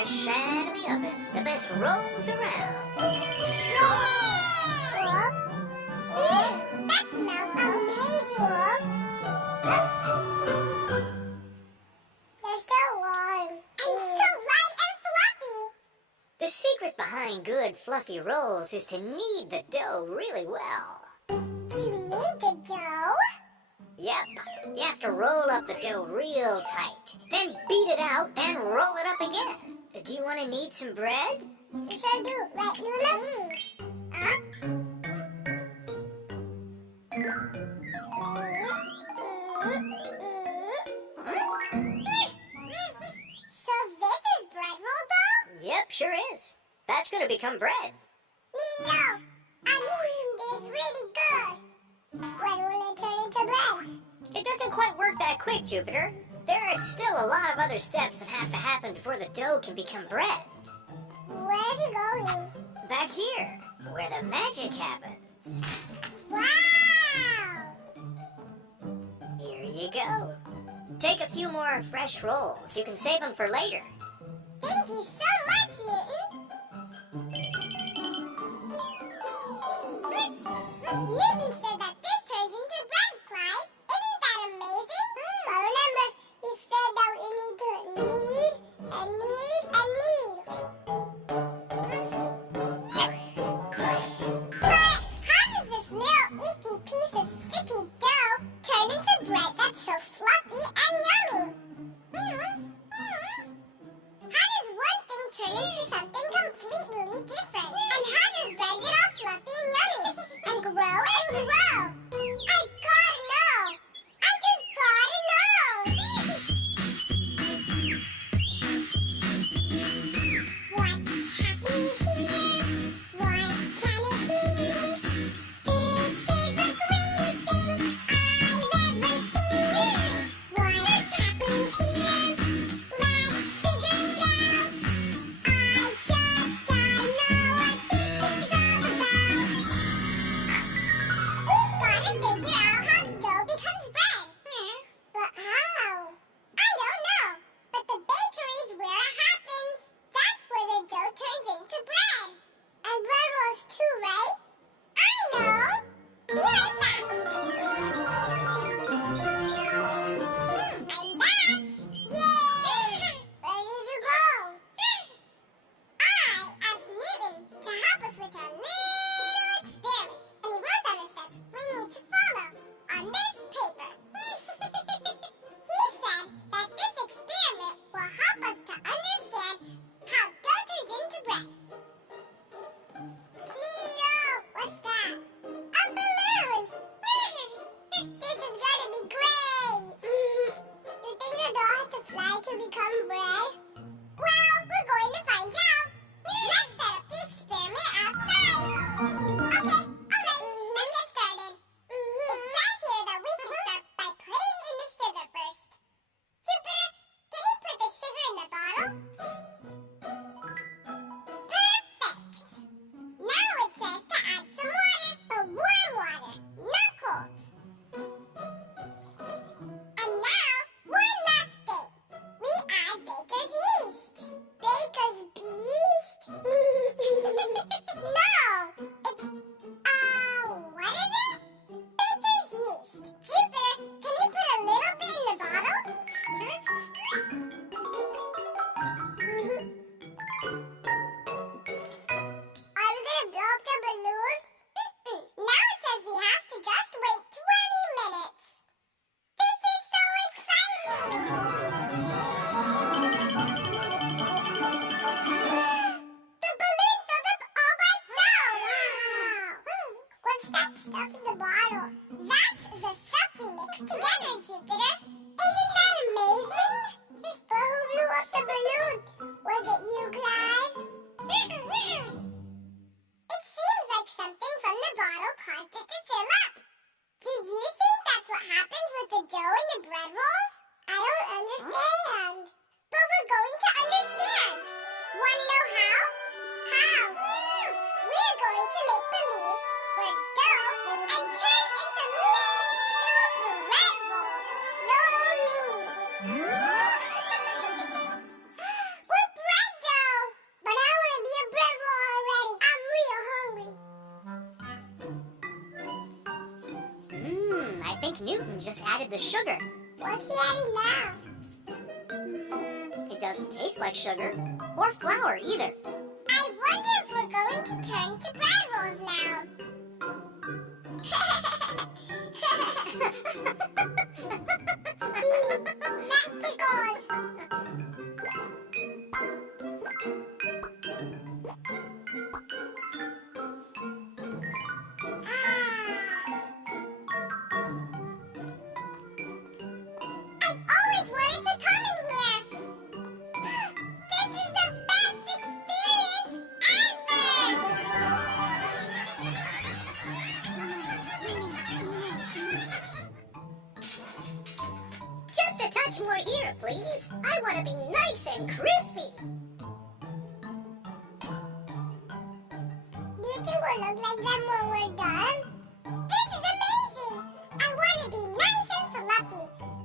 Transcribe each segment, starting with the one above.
fresh out of the oven. The best rolls around. That smells amazing! They're so warm and so light and fluffy. The secret behind good fluffy rolls is to knead the dough really well. To knead the dough? Yep, you have to roll up the dough real tight, then beat it out, then roll it up again. Do you want to knead some bread? You sure do, right, Luna? Huh? So this is bread roll dough? Yep, sure is. That's going to become bread. Neato! I mean, this really good. When will it turn into bread? It doesn't quite work that quick, Jupiter. There are still a lot of other steps that have to happen before the dough can become bread. Where's it going? Back here, where the magic happens. Wow! Here you go. Take a few more fresh rolls. You can save them for later. Thank you so much, Newton. Newton said that this turns into bread, Clyde. Isn't that amazing? But remember, he said that we need to knead and knead and knead. But how does this little icky piece of sticky dough turn into bread that's so fluffy and yummy? How does one thing turn into something completely different? And how does bread get all fluffy and yummy? And grow and grow? I gotta know! I just gotta know! What's happening here? What can it mean? This is the greatest thing I've ever seen! What's happening here? Let's figure it out! I just gotta know what this is all about! We've gotta figure out how dough becomes bread! But how? I don't know! But the bakery's where it happens! That's where the dough turns into bread! And bread rolls too, right? I know! Be right back! I'm back! Yay! Ready to go! I asked Newton to help us with our little experiment, and he wrote down the steps we need to follow on this paper. He said that this experiment will help us to understand how dough turns into bread. Neato! What's that? A balloon! This is gonna be great! You think the dough has to fly to become bread? Well, we're going to find out. Let's set up the experiment outside. Okay, alright, let's get started. It says here that we can start by putting in the sugar first. Jupiter, can you put the sugar in the bottle? Perfect! Now it says to add some water, but warm water, not cold. And now, one last thing. We add baker's yeast. Baker's beast? No, it's, what is it? Baker's yeast. Jupiter, can you put a little bit in the bottle? Are we gonna blow up the balloon? Now it says we have to just wait 20 minutes. This is so exciting! The balloon filled up all by itself! What's that stuff in the bottle? That's the stuff we mixed together, Jupiter. Isn't that amazing? But who blew up the balloon? Was it you, Clyde? It seems like something from the bottle caused it to fill up. Do you think that's what happens with the dough and the bread rolls? I don't understand. But we're going to understand. Want to know how? How? We're going to make believe we're dough and turn into little bread rolls. You'll me. We're bread dough! think Newton just added the sugar. What's he adding now? It doesn't taste like sugar, or flour either. I wonder if we're going to turn to bread rolls now. That tickles. I've always wanted to come in here. This is the best experience ever! Just a touch more here, please. I want to be nice and crispy. Do you think we'll look like them when we're done? This is amazing! I want to be nice and fluffy,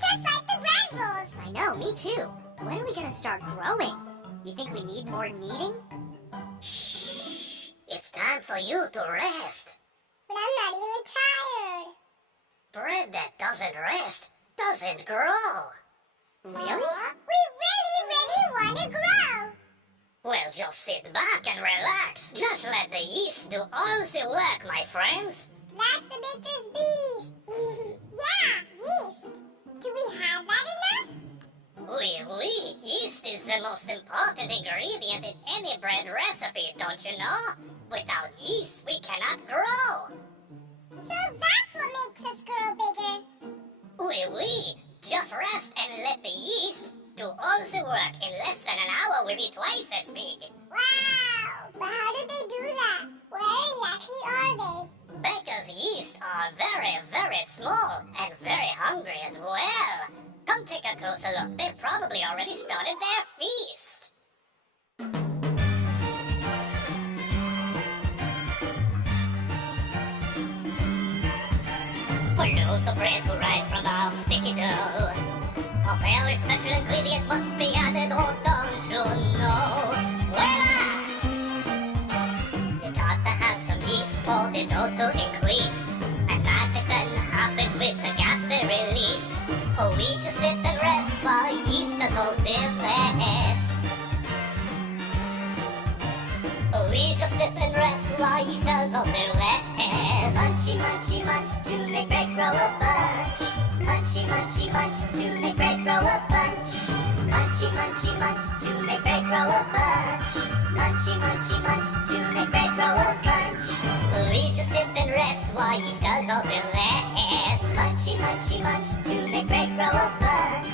just like the bread rolls. I know, me too. When are we gonna start growing? You think we need more kneading? Shh. It's time for you to rest. But I'm not even tired. Bread that doesn't rest doesn't grow. Really? We really want to grow. Well, just sit back and relax. Just let the yeast do all the work, my friends. That's the baker's bees. Yeah, yeast. Do we have that in us? Oui. Yeast is the most important ingredient in any bread recipe, don't you know? Without yeast, we cannot grow. So that's what makes us grow bigger. Oui. Just rest and let the yeast do all the work. In less than an hour, we'll be twice as big. Wow! But how do they do that? Where exactly are they? Baker's yeast are very small and very hungry as well. Come take a closer look. They probably already started their feast. For loaves of bread to rise from our sticky dough, a very special ingredient must be added, oh don't you know? Voila! You gotta have some yeast for the dough to increase, and magic then happens with the gas they release. Oh, we just sit and rest while yeast does all the rest. Oh, we just sit and rest while yeast does all the rest. Munchy, munch to make bread grow a bunch. Munchy, munch to make bread grow a bunch. Munchy, munch to make bread grow a bunch. Munchy, munch to make bread grow a bunch. We just sit and rest while yeast does all the rest. Munchy, munch to make bread grow a bunch.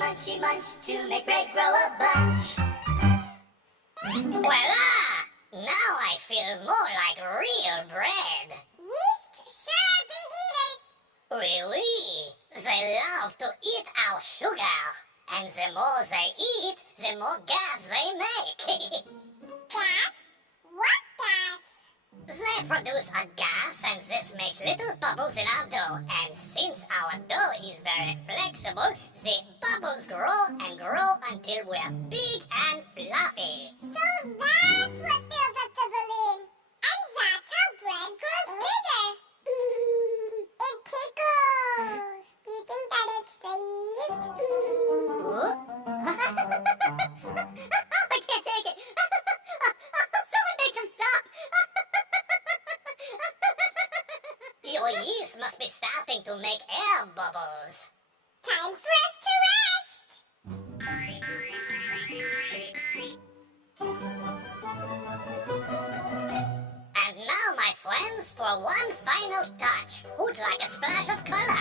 Munchy, munch to make bread grow a bunch. Voila! Now I feel more like real bread. Yeast sure are big eaters. Really? They love to eat our sugar. And the more they eat, the more gas they make. Gas? What gas? They produce a gas, and this makes little bubbles in our dough. And since our dough is very flexible, the bubbles grow and grow until we're big and fluffy. So that's what fills up the balloon. And that's how bread grows bigger. It tickles. Do you think that it's the yeast? I can't take it. Someone make him stop. Your yeast must be starting to make air bubbles. Time for us to rest. And now, my friends, for one final touch, who'd like a splash of color?